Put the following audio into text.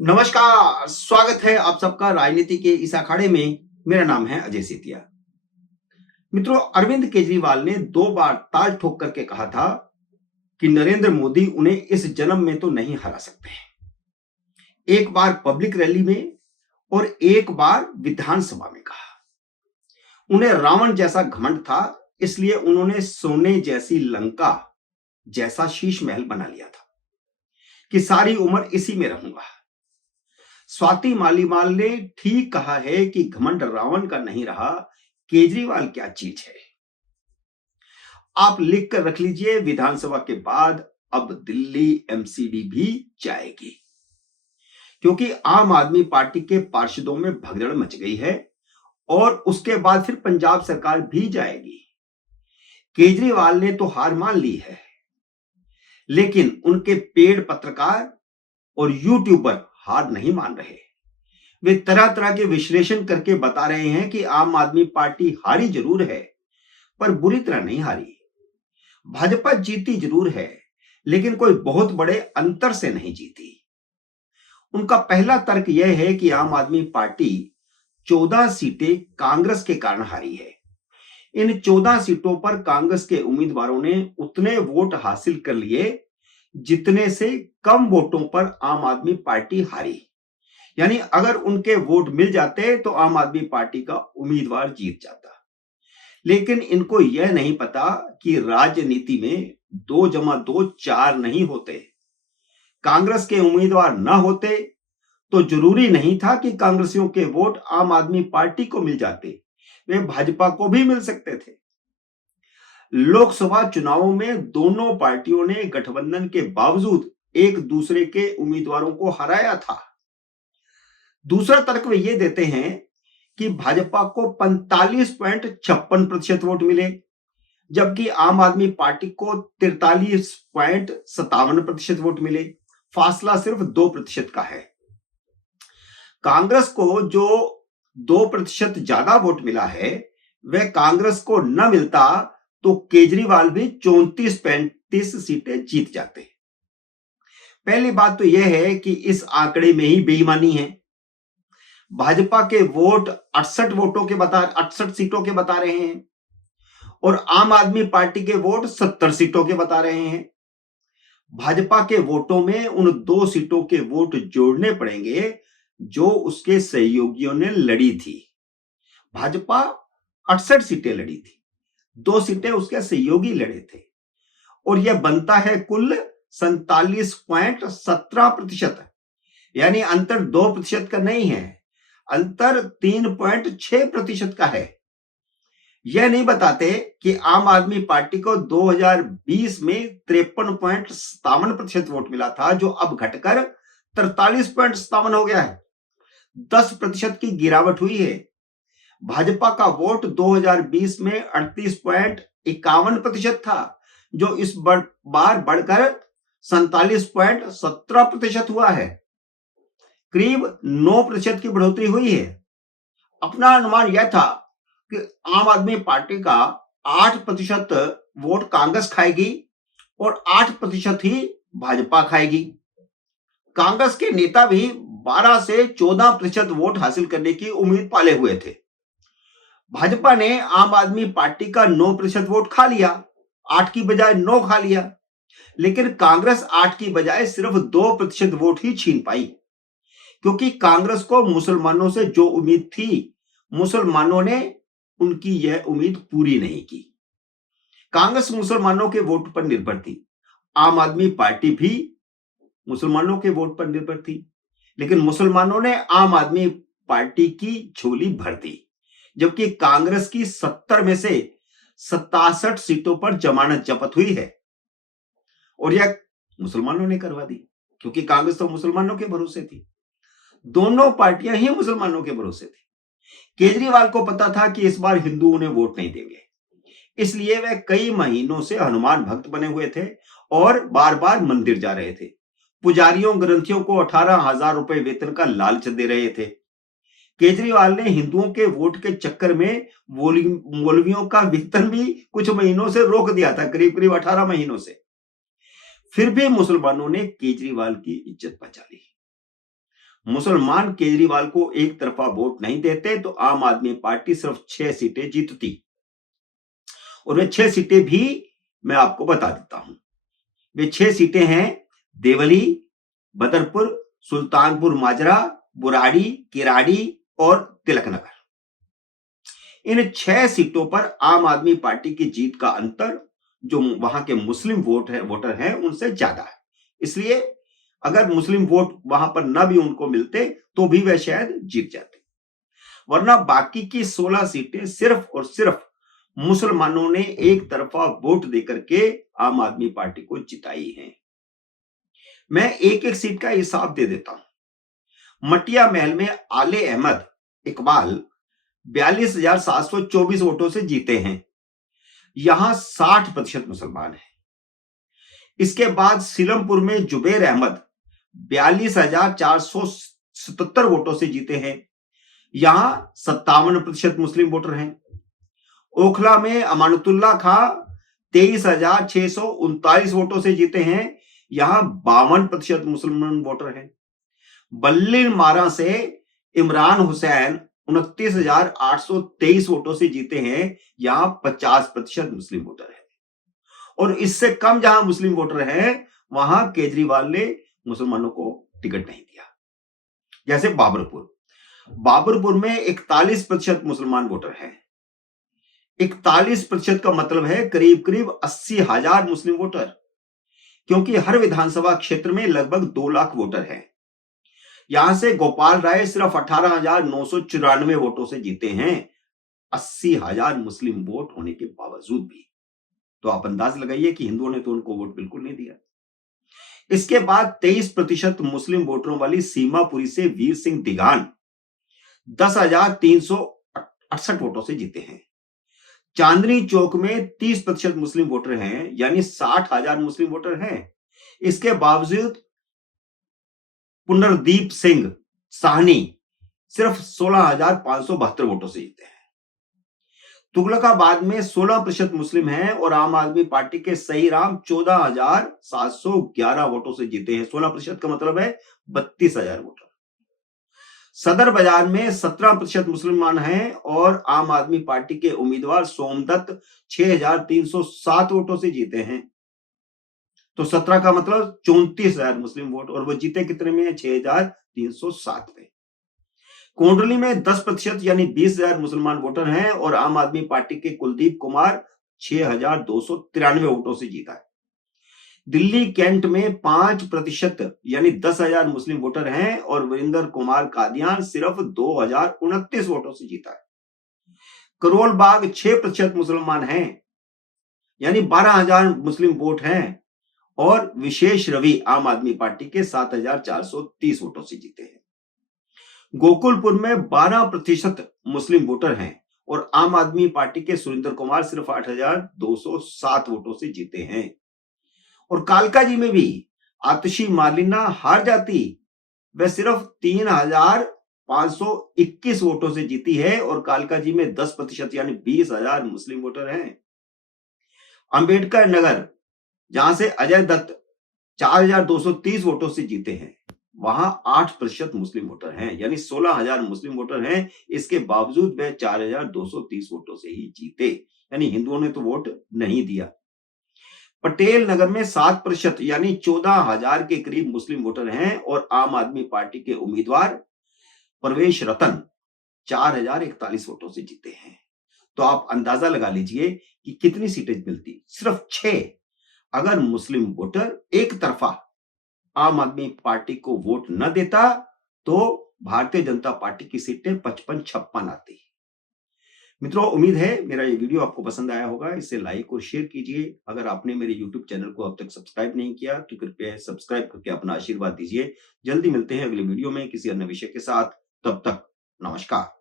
नमस्कार, स्वागत है आप सबका राजनीति के इस अखाड़े में। मेरा नाम है अजय सेतिया। मित्रों, अरविंद केजरीवाल ने 2 बार ताल ठोक करके कहा था कि नरेंद्र मोदी उन्हें इस जन्म में तो नहीं हरा सकते। एक बार पब्लिक रैली में और एक बार विधानसभा में कहा। उन्हें रावण जैसा घमंड था, इसलिए उन्होंने सोने जैसी लंका जैसा शीश महल बना लिया था कि सारी उम्र इसी में रहूंगा। स्वाति मालीवाल ने ठीक कहा है कि घमंड रावण का नहीं रहा, केजरीवाल क्या चीज है। आप लिख कर रख लीजिए, विधानसभा के बाद अब दिल्ली एमसीडी भी जाएगी, क्योंकि आम आदमी पार्टी के पार्षदों में भगदड़ मच गई है और उसके बाद फिर पंजाब सरकार भी जाएगी। केजरीवाल ने तो हार मान ली है, लेकिन उनके पेड पत्रकार और यूट्यूबर हार नहीं मान रहे। वे तरह तरह के विश्लेषण करके बता रहे हैं कि आम आदमी पार्टी हारी जरूर है, पर बुरी तरह नहीं हारी। भाजपा जीती जरूर है, लेकिन कोई बहुत बड़े अंतर से नहीं जीती। उनका पहला तर्क यह है कि आम आदमी पार्टी 14 सीटें कांग्रेस के कारण हारी है। इन 14 सीटों पर कांग्रेस के उम्मीदवारों ने उतने वोट हासिल कर लिए जितने से कम वोटों पर आम आदमी पार्टी हारी। यानी अगर उनके वोट मिल जाते तो आम आदमी पार्टी का उम्मीदवार जीत जाता। लेकिन इनको यह नहीं पता कि राजनीति में 2+2 4 नहीं होते। कांग्रेस के उम्मीदवार न होते तो जरूरी नहीं था कि कांग्रेसियों के वोट आम आदमी पार्टी को मिल जाते, वे भाजपा को भी मिल सकते थे। लोकसभा चुनावों में दोनों पार्टियों ने गठबंधन के बावजूद एक दूसरे के उम्मीदवारों को हराया था। दूसरा तर्क वे ये देते हैं कि भाजपा को 45.56% वोट मिले, जबकि आम आदमी पार्टी को 43.57% वोट मिले। फासला सिर्फ 2% का है। कांग्रेस को जो 2% ज्यादा वोट मिला है, वह कांग्रेस को न मिलता तो केजरीवाल भी 34-35 सीटें जीत जाते। पहली बात तो यह है कि इस आंकड़े में ही बेईमानी है। भाजपा के वोट 68 सीटों के बता रहे हैं और आम आदमी पार्टी के वोट 70 सीटों के बता रहे हैं। भाजपा के वोटों में उन 2 सीटों के वोट जोड़ने पड़ेंगे जो उसके सहयोगियों ने लड़ी थी। भाजपा 68 सीटें लड़ी थी, 2 सीटें उसके सहयोगी लड़े थे और यह बनता है कुल 47.17%। यानी अंतर 2% का नहीं है, अंतर 3.6% का है। यह नहीं बताते कि आम आदमी पार्टी को 2020 में 53.57% वोट मिला था, जो अब घटकर 43.57 हो गया है। 10% की गिरावट हुई है। भाजपा का वोट 2020 में 38.51% था, जो इस बार बढ़कर 47.17% हुआ है। करीब 9% की बढ़ोतरी हुई है। अपना अनुमान यह था कि आम आदमी पार्टी का 8% वोट कांग्रेस खाएगी और 8% ही भाजपा खाएगी। कांग्रेस के नेता भी 12 से 14% वोट हासिल करने की उम्मीद पाले हुए थे। भाजपा ने आम आदमी पार्टी का 9% वोट खा लिया, 8 की बजाय 9 खा लिया। लेकिन कांग्रेस 8 की बजाय सिर्फ 2% वोट ही छीन पाई, क्योंकि कांग्रेस को मुसलमानों से जो उम्मीद थी, मुसलमानों ने उनकी यह उम्मीद पूरी नहीं की। कांग्रेस मुसलमानों के वोट पर निर्भर थी, आम आदमी पार्टी भी मुसलमानों के वोट पर निर्भर थी, लेकिन मुसलमानों ने आम आदमी पार्टी की झोली भर दी, जबकि कांग्रेस की 70 में से 67 सीटों पर जमानत जब्त हुई है और यह मुसलमानों ने करवा दी, क्योंकि कांग्रेस तो मुसलमानों के भरोसे थी। दोनों पार्टियां ही मुसलमानों के भरोसे थी। केजरीवाल को पता था कि इस बार हिंदू उन्हें वोट नहीं देंगे, इसलिए वह कई महीनों से हनुमान भक्त बने हुए थे और बार बार मंदिर जा रहे थे। पुजारियों ग्रंथियों को 18,000 रुपए वेतन का लालच दे रहे थे। केजरीवाल ने हिंदुओं के वोट के चक्कर में मौलवियों का वेतन भी कुछ महीनों से रोक दिया था, करीब करीब 18 महीनों से। फिर भी मुसलमानों ने केजरीवाल की इज्जत बचा ली। मुसलमान केजरीवाल को एक तरफा वोट नहीं देते तो आम आदमी पार्टी सिर्फ 6 सीटें जीतती। और वे 6 सीटें भी मैं आपको बता देता हूं। वे 6 सीटें हैं देवली, बदरपुर, सुल्तानपुर माजरा, बुराड़ी, किराड़ी और तिलकनगर। इन 6 सीटों पर आम आदमी पार्टी की जीत का अंतर जो वहां के मुस्लिम वोटर हैं उनसे ज्यादा है। इसलिए अगर मुस्लिम वोट वहां पर न भी उनको मिलते तो भी वह शायद जीत जाते, वरना बाकी की 16 सीटें सिर्फ और सिर्फ मुसलमानों ने एक तरफा वोट देकर के आम आदमी पार्टी को जिताई है। मैं एक एक सीट का हिसाब दे देता हूं। मटिया महल में आले अहमद इकबाल 42,724 वोटों से जीते हैं। यहां 60% मुसलमान हैं। इसके बाद सीलमपुर में जुबैर अहमद 42,477 वोटों से जीते हैं। यहां 57% मुस्लिम वोटर हैं। ओखला में अमानतुल्लाह खां 23,639 वोटों से जीते हैं। यहां 52% मुसलमान वोटर हैं। बल्लिन मारा से इमरान हुसैन 29,823 वोटों से जीते हैं। यहां 50% मुस्लिम वोटर है। और इससे कम जहां मुस्लिम वोटर हैं वहां केजरीवाल ने मुसलमानों को टिकट नहीं दिया। जैसे बाबरपुर में 41% मुसलमान वोटर हैं। 41% का मतलब है करीब करीब 80,000 मुस्लिम वोटर, क्योंकि हर विधानसभा क्षेत्र में लगभग 2 लाख वोटर हैं। यहां से गोपाल राय सिर्फ 18,994 वोटों से जीते हैं, 80,000 मुस्लिम वोट होने के बावजूद भी। तो आप अंदाज लगाइए कि हिंदुओं ने तो उनको वोट बिल्कुल नहीं दिया। इसके बाद 23% मुस्लिम वोटरों वाली सीमापुरी से वीर सिंह दिगान 10,368 वोटों से जीते हैं। चांदनी चौक में 30% मुस्लिम वोटर हैं, यानी 60,000 मुस्लिम वोटर हैं। इसके बावजूद पुनर्दीप सिंह साहनी सिर्फ 16,572 वोटों से जीते हैं। तुगलकाबाद में 16% मुस्लिम हैं और आम आदमी पार्टी के सही राम 14,711 वोटों से जीते हैं। 16% का मतलब है 32,000 वोटर। सदर बाजार में 17% मुसलमान हैं और आम आदमी पार्टी के उम्मीदवार सोमदत्त 6,307 वोटों से जीते हैं। तो 17 का मतलब 34,000 मुस्लिम वोट, और वो जीते कितने में? 6,307 में। कोंडली में 10% यानी 20,000 मुसलमान वोटर हैं और आम आदमी पार्टी के कुलदीप कुमार 6,293 वोटों से जीता है। दिल्ली कैंट में 5% यानी 10,000 मुस्लिम वोटर हैं और वीरेंद्र कुमार कादियान सिर्फ 2,029 वोटों से जीता है। करोल बाग 6% मुसलमान हैं, यानी 12,000 मुस्लिम वोट हैं और विशेष रवि आम आदमी पार्टी के 7,430 वोटों से जीते हैं। गोकुलपुर में 12% मुस्लिम वोटर हैं और आम आदमी पार्टी के सुरेंद्र कुमार सिर्फ 8,207 वोटों से जीते हैं। और कालकाजी में भी आतिशी मालिना हार जाती, वह सिर्फ 3,521 वोटों से जीती है और कालकाजी में 10% यानी 20,000 मुस्लिम वोटर हैं। अंबेडकर नगर, जहां से अजय दत्त 4,230 वोटों से जीते हैं, वहां 8% मुस्लिम वोटर हैं, यानी 16,000 मुस्लिम वोटर हैं। इसके बावजूद वह 4,230 वोटों से ही जीते, यानी हिंदुओं ने तो वोट नहीं दिया। पटेल नगर में 7% यानी 14,000 के करीब मुस्लिम वोटर हैं और आम आदमी पार्टी के उम्मीदवार प्रवेश रतन 4,041 वोटों से जीते हैं। तो आप अंदाजा लगा लीजिए कि कितनी सीटें मिलती, सिर्फ 6। अगर मुस्लिम वोटर एक तरफा आम आदमी पार्टी को वोट न देता तो भारतीय जनता पार्टी की सीटें 55-56 आती। मित्रों, उम्मीद है मेरा ये वीडियो आपको पसंद आया होगा। इसे लाइक और शेयर कीजिए। अगर आपने मेरे YouTube चैनल को अब तक सब्सक्राइब नहीं किया तो कृपया सब्सक्राइब करके अपना आशीर्वाद दीजिए। जल्दी मिलते हैं अगले वीडियो में किसी अन्य विषय के साथ। तब तक नमस्कार।